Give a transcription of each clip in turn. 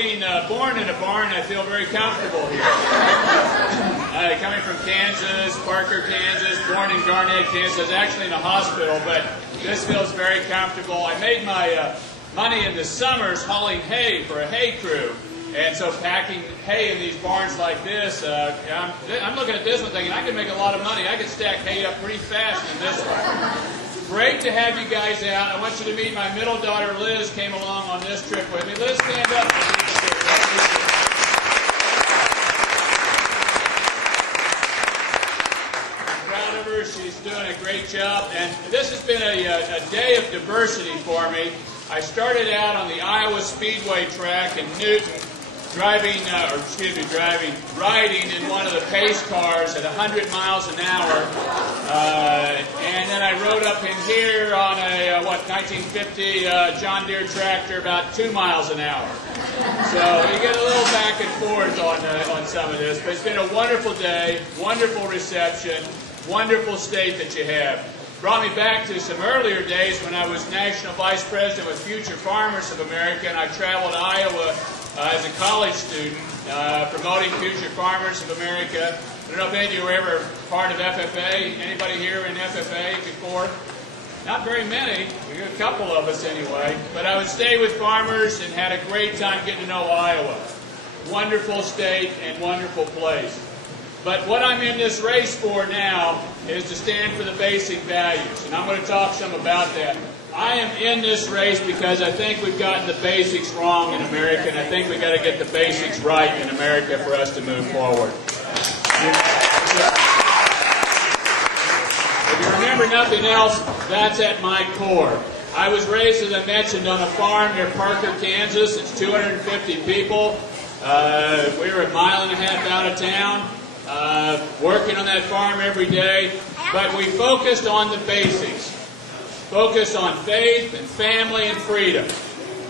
being born in a barn, I feel very comfortable here. Coming from Kansas, Parker, Kansas, born in Garnett, Kansas. I was actually in a hospital, but this feels very comfortable. I made my money in the summers hauling hay for a hay crew. And so packing hay in these barns like this, I'm looking at this one thinking I could make a lot of money. I could stack hay up pretty fast in this one. Great to have you guys out. I want you to meet my middle daughter, Liz, came along on this trip with me. Liz, stand up. I'm proud of her. She's doing a great job. And this has been a day of diversity for me. I started out on the Iowa Speedway track in Newton, riding in one of the pace cars at 100 miles an hour. And then I rode up in here on a, 1950 John Deere tractor about 2 miles an hour. So you get a little back and forth on some of this. But it's been a wonderful day, wonderful reception, wonderful state that you have. Brought me back to some earlier days when I was National Vice President with Future Farmers of America, and I traveled to Iowa as a college student promoting Future Farmers of America. I don't know if any of you were ever part of FFA. Anybody here in FFA before? Not very many. A couple of us anyway. But I would stay with farmers and had a great time getting to know Iowa. Wonderful state and wonderful place. But what I'm in this race for now is to stand for the basic values, and I'm going to talk some about that. I am in this race because I think we've gotten the basics wrong in America, and I think we've got to get the basics right in America for us to move forward. If you remember nothing else, that's at my core. I was raised, as I mentioned, on a farm near Parker, Kansas. It's 250 people. We were a mile and a half out of town. Working on that farm every day, but we focused on the basics. Focused on faith and family and freedom.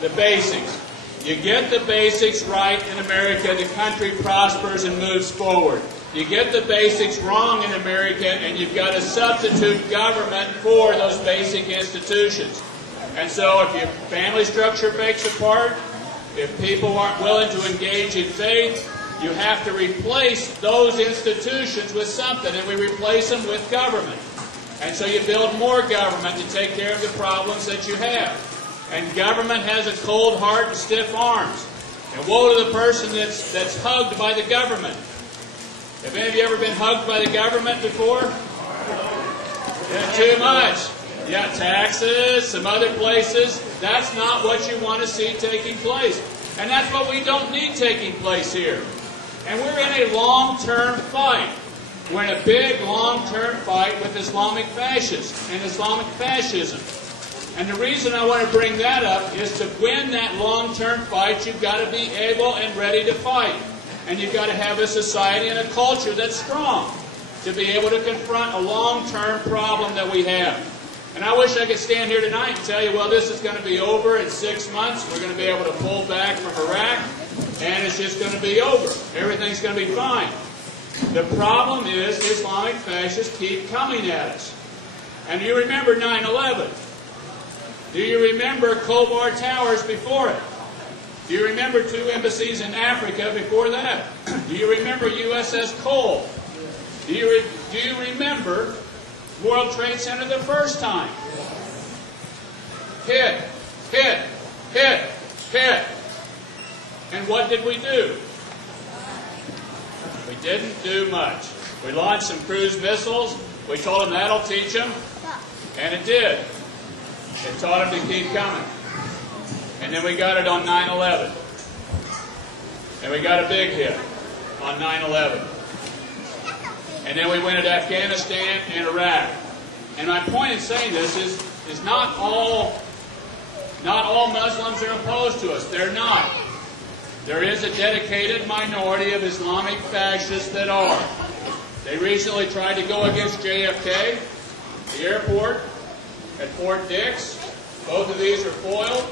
The basics. You get the basics right in America, the country prospers and moves forward. You get the basics wrong in America, and you've got to substitute government for those basic institutions. And so if your family structure breaks apart, if people aren't willing to engage in faith, you have to replace those institutions with something, and we replace them with government. And so you build more government to take care of the problems that you have. And government has a cold heart and stiff arms. And woe to the person that's hugged by the government. Have any of you ever been hugged by the government before? Yeah, too much. Yeah, taxes, some other places. That's not what you want to see taking place. And that's what we don't need taking place here. And we're in a long-term fight. We're in a big, long-term fight with Islamic fascists and Islamic fascism. And the reason I want to bring that up is to win that long-term fight, you've got to be able and ready to fight. And you've got to have a society and a culture that's strong to be able to confront a long-term problem that we have. And I wish I could stand here tonight and tell you, well, this is going to be over in 6 months. We're going to be able to pull back from Iraq. And it's just going to be over. Everything's going to be fine. The problem is Islamic fascists keep coming at us. And you remember 9/11. Do you remember Khobar Towers before it? Do you remember 2 embassies in Africa before that? Do you remember USS Cole? Do you remember World Trade Center the first time? Hit, hit, hit, hit. And what did we do? We didn't do much. We launched some cruise missiles. We told them that'll teach them. And it did. It taught them to keep coming. And then we got it on 9/11. And we got a big hit on 9/11. And then we went to Afghanistan and Iraq. And my point in saying this is not all Muslims are opposed to us. They're not. There is a dedicated minority of Islamic fascists that are. They recently tried to go against JFK, the airport, at Fort Dix. Both of these are foiled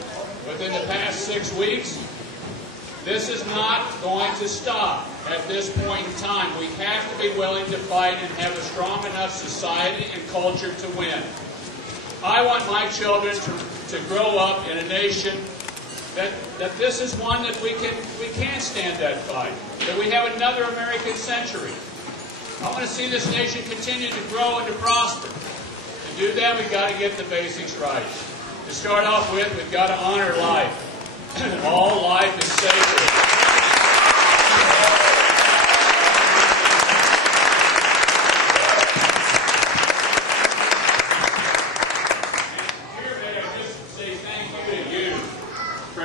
within the past 6 weeks. This is not going to stop at this point in time. We have to be willing to fight and have a strong enough society and culture to win. I want my children to grow up in a nation that this is one that we can stand that fight, that we have another American century. I want to see this nation continue to grow and to prosper. To do that, we've got to get the basics right. To start off with, we've got to honor life. All life is sacred.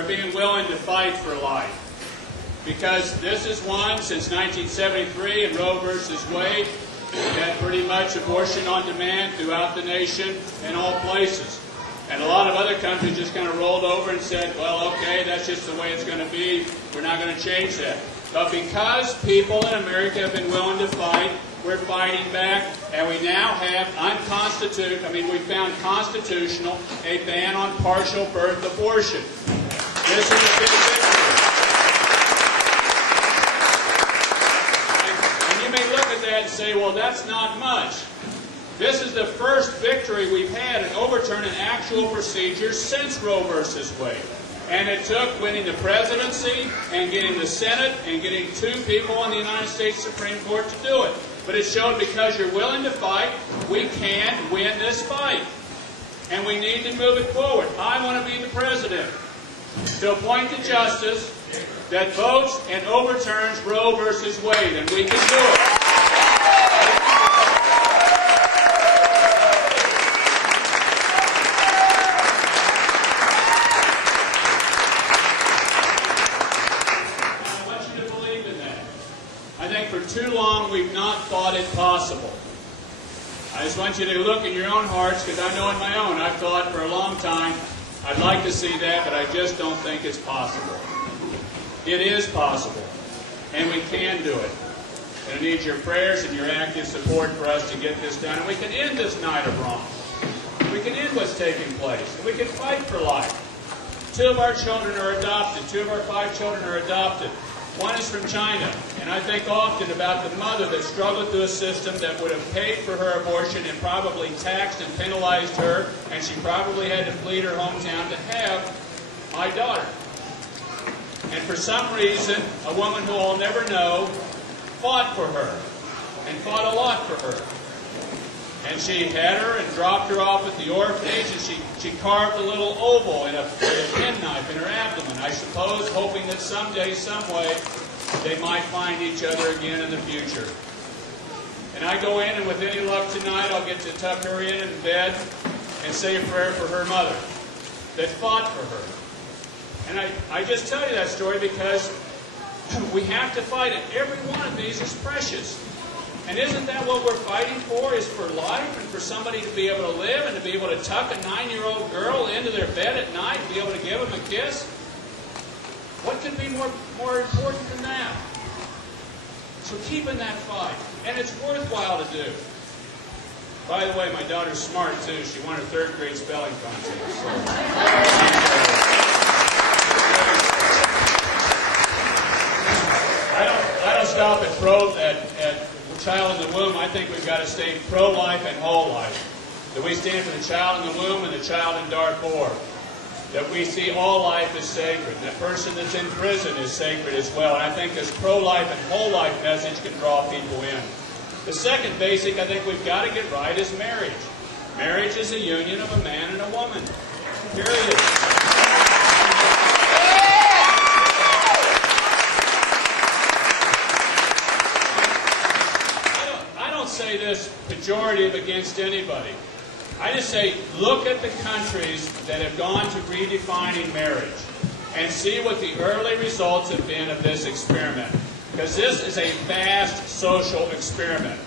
Being willing to fight for life. Because this is one, since 1973 in Roe versus Wade, we've had pretty much abortion on demand throughout the nation in all places. And a lot of other countries just kind of rolled over and said, well, okay, that's just the way it's going to be. We're not going to change that. But because people in America have been willing to fight, we're fighting back, and we now have we found constitutional a ban on partial birth abortion. This is a big victory. And you may look at that and say, well, that's not much. This is the first victory we've had in overturning actual procedures since Roe versus Wade. And it took winning the presidency and getting the Senate and getting 2 people in the United States Supreme Court to do it. But it showed because you're willing to fight, we can win this fight. And we need to move it forward. I want to be the president to appoint the justice that votes and overturns Roe versus Wade, and we can do it. I want you to believe in that. I think for too long we've not thought it possible. I just want you to look in your own hearts, because I know in my own, I've thought for a long time, I'd like to see that, but I just don't think it's possible. It is possible, and we can do it. And it needs your prayers and your active support for us to get this done. And we can end this night of wrong. We can end what's taking place. And we can fight for life. 2 of our children are adopted. 2 of our 5 children are adopted. One is from China, and I think often about the mother that struggled through a system that would have paid for her abortion and probably taxed and penalized her, and she probably had to flee her hometown to have my daughter. And for some reason, a woman who I'll never know fought for her, and fought a lot for her. And she had her and dropped her off at the orphanage, and she carved a little oval with a penknife in her abdomen, I suppose hoping that someday, some way, they might find each other again in the future. And I go in, and with any luck tonight, I'll get to tuck her in bed and say a prayer for her mother that fought for her. And I just tell you that story because we have to fight it. Every one of these is precious. And isn't that what we're fighting for, is for life and for somebody to be able to live and to be able to tuck a 9-year-old girl into their bed at night and be able to give them a kiss? What could be more important than that? So keep in that fight. And it's worthwhile to do. By the way, my daughter's smart, too. She won her 3rd grade spelling contest. So. I don't stop at child in the womb. I think we've got to stay pro-life and whole life. That we stand for the child in the womb and the child in Darfur. That we see all life as sacred. That person that's in prison is sacred as well. And I think this pro-life and whole life message can draw people in. The second basic I think we've got to get right is marriage. Marriage is a union of a man and a woman. Period. Say this pejorative against anybody. I just say, look at the countries that have gone to redefining marriage and see what the early results have been of this experiment. Because this is a vast social experiment.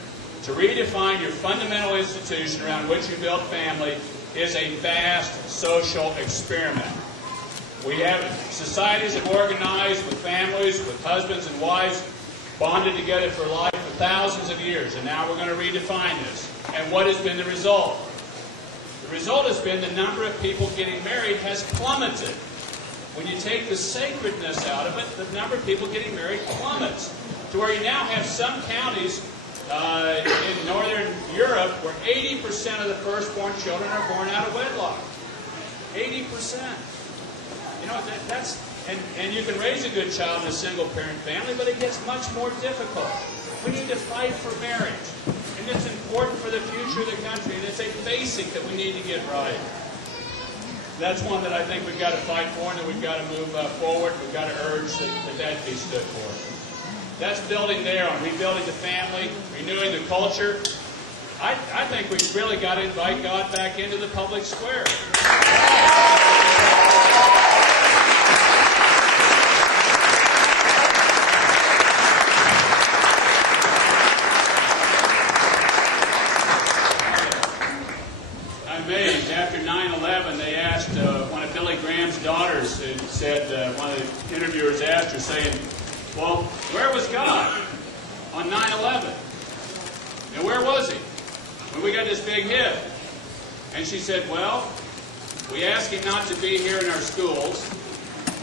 To redefine your fundamental institution around which you build family is a vast social experiment. We have societies that organize with families, with husbands and wives, bonded together for life for thousands of years, and now we're going to redefine this. And what has been the result? The result has been the number of people getting married has plummeted. When you take the sacredness out of it, the number of people getting married plummets. To where you now have some counties in northern Europe where 80% of the firstborn children are born out of wedlock. 80%. You know, and you can raise a good child in a single-parent family, but it gets much more difficult. We need to fight for marriage, and it's important for the future of the country, and it's a basic that we need to get right. That's one that I think we've got to fight for, and that we've got to move forward. We've got to urge that be stood for. That's building there on rebuilding the family, renewing the culture. I think we've really got to invite God back into the public square. I'm amazed. After 9/11, they asked one of Billy Graham's daughters, who said, one of the interviewers asked her, saying, well, where was God on 9/11? And where was he when we got this big hit? And she said, well, we asked him not to be here in our schools.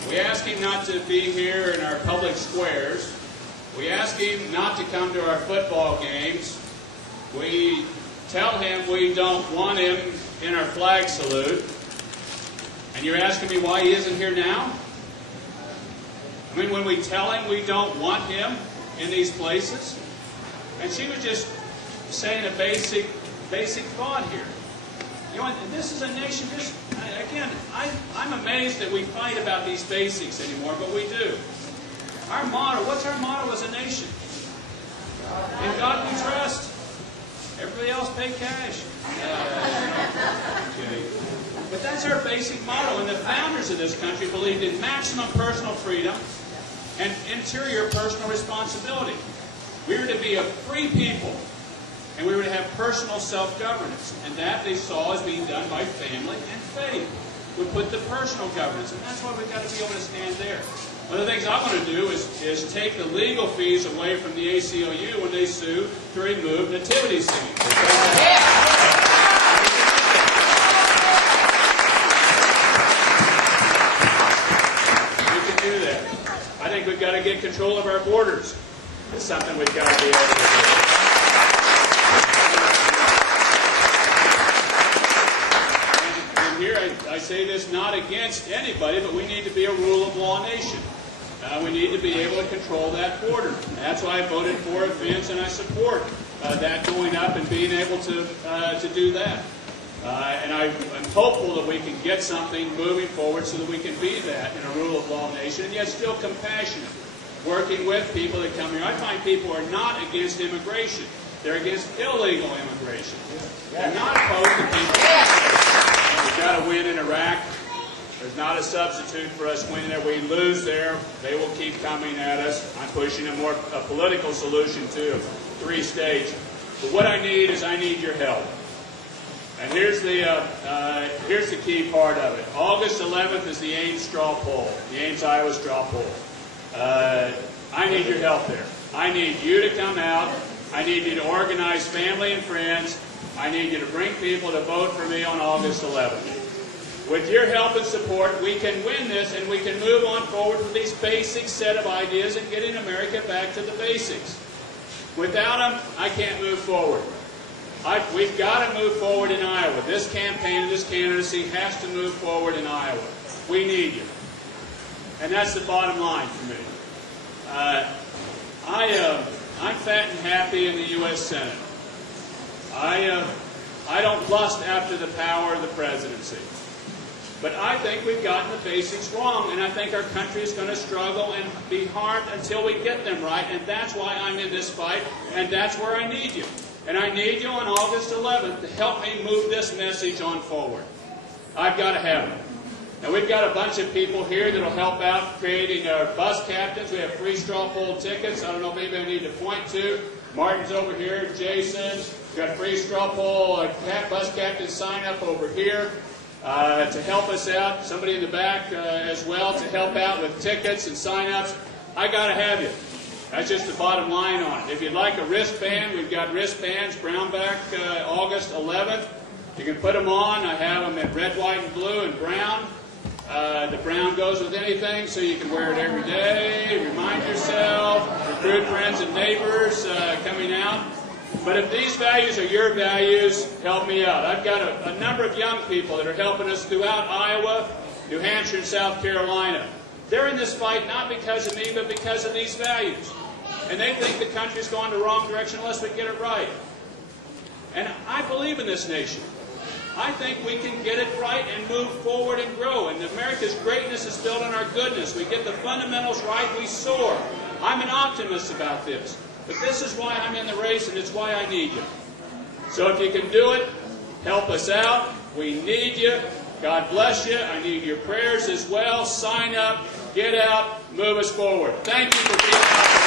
We asked him not to be here in our public squares. We asked him not to come to our football games. We tell him we don't want him in our flag salute. And you're asking me why he isn't here now? I mean, when we tell him we don't want him in these places? And she was just saying a basic thought here. You know, this is a nation, again, I'm amazed that we fight about these basics anymore, but we do. Our motto, what's our motto as a nation? In God we trust. Everybody else pay cash. Okay. But that's our basic motto, and the founders of this country believed in maximum personal freedom and interior personal responsibility. We were to be a free people, and we were to have personal self-governance, and that they saw as being done by family and faith. We put the personal governance, and that's why we've got to be able to stand there. One of the things I want to do is take the legal fees away from the ACLU when they sue to remove nativity singing. I think we've got to get control of our borders. It's something we've got to be able to do. And here I say this not against anybody, but we need to be a rule of law nation. We need to be able to control that border. And that's why I voted for a fence, and I support that going up and being able to do that. And I'm hopeful that we can get something moving forward so that we can be that in a rule of law nation, and yet still compassionate, working with people that come here. I find people are not against immigration. They're against illegal immigration. They're not opposed to people. We've got to win in Iraq. There's not a substitute for us winning there. We lose there, they will keep coming at us. I'm pushing a political solution too, 3-stage. But what I need is I need your help. And here's the key part of it. August 11th is the Ames straw poll, the Ames, Iowa straw poll. I need your help there. I need you to come out. I need you to organize family and friends. I need you to bring people to vote for me on August 11th. With your help and support, we can win this, and we can move on forward with these basic set of ideas and getting America back to the basics. Without them, I can't move forward. We've got to move forward in Iowa. This campaign, this candidacy has to move forward in Iowa. We need you. And that's the bottom line for me. I'm fat and happy in the U.S. Senate. I don't lust after the power of the presidency. But I think we've gotten the basics wrong, and I think our country is going to struggle and be harmed until we get them right, and that's why I'm in this fight, and that's where I need you. And I need you on August 11th to help me move this message on forward. I've got to have it. Now, we've got a bunch of people here that will help out creating our bus captains. We have free straw poll tickets. I don't know if maybe I need to point to. Martin's over here. Jason. We've got free straw poll bus captain sign up over here to help us out. Somebody in the back as well to help out with tickets and sign-ups. I got to have you. That's just the bottom line on it. If you'd like a wristband, we've got wristbands, Brownback, August 11th. You can put them on. I have them in red, white, and blue, and brown. The brown goes with anything, so you can wear it every day, remind yourself, recruit friends and neighbors coming out. But if these values are your values, help me out. I've got a number of young people that are helping us throughout Iowa New Hampshire and South Carolina. They're in this fight not because of me, but because of these values. And they think the country's going the wrong direction unless we get it right. And I believe in this nation. I think we can get it right and move forward and grow. And America's greatness is built on our goodness. We get the fundamentals right, we soar. I'm an optimist about this. But this is why I'm in the race, and it's why I need you. So if you can do it, help us out. We need you. God bless you. I need your prayers as well. Sign up, get out, move us forward. Thank you for being out.